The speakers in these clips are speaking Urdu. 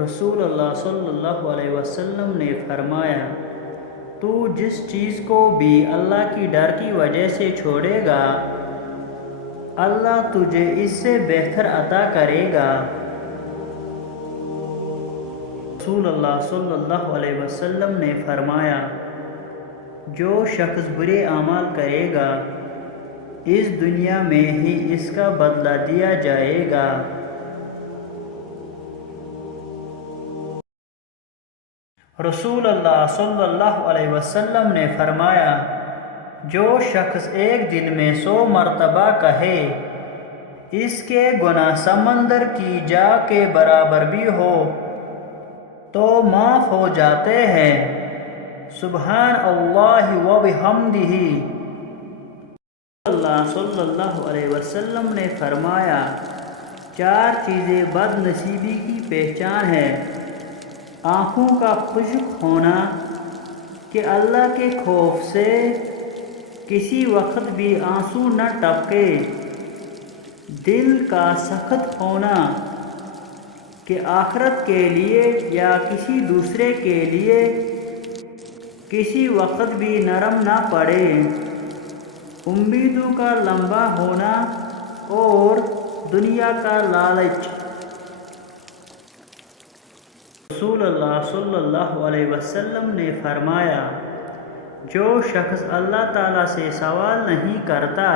رسول اللہ صلی اللہ علیہ وسلم نے فرمایا، تو جس چیز کو بھی اللہ کی ڈر کی وجہ سے چھوڑے گا، اللہ تجھے اس سے بہتر عطا کرے گا۔ رسول اللہ صلی اللہ علیہ وسلم نے فرمایا، جو شخص برے اعمال کرے گا، اس دنیا میں ہی اس کا بدلہ دیا جائے گا۔ رسول اللہ صلی اللہ علیہ وسلم نے فرمایا، جو شخص ایک دن میں 100 مرتبہ کہے، اس کے گناہ سمندر کی جا کے برابر بھی ہو تو معاف ہو جاتے ہیں۔ سبحان اللہ و بحمدہ۔ اللہ صلی اللہ علیہ وسلم نے فرمایا، 4 چیزیں بد نصیبی کی پہچان ہے: آنکھوں کا خشک ہونا کہ اللہ کے خوف سے کسی وقت بھی آنسو نہ ٹپکے، دل کا سخت ہونا کہ آخرت کے لیے یا کسی دوسرے کے لیے کسی وقت بھی نرم نہ پڑے، امیدوں کا لمبا ہونا اور دنیا کا لالچ۔ رسول اللہ صلی اللہ علیہ وسلم نے فرمایا، جو شخص اللہ تعالیٰ سے سوال نہیں کرتا،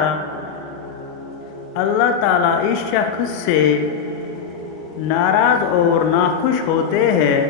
اللہ تعالیٰ اس شخص سے ناراض اور ناخوش ہوتے ہیں۔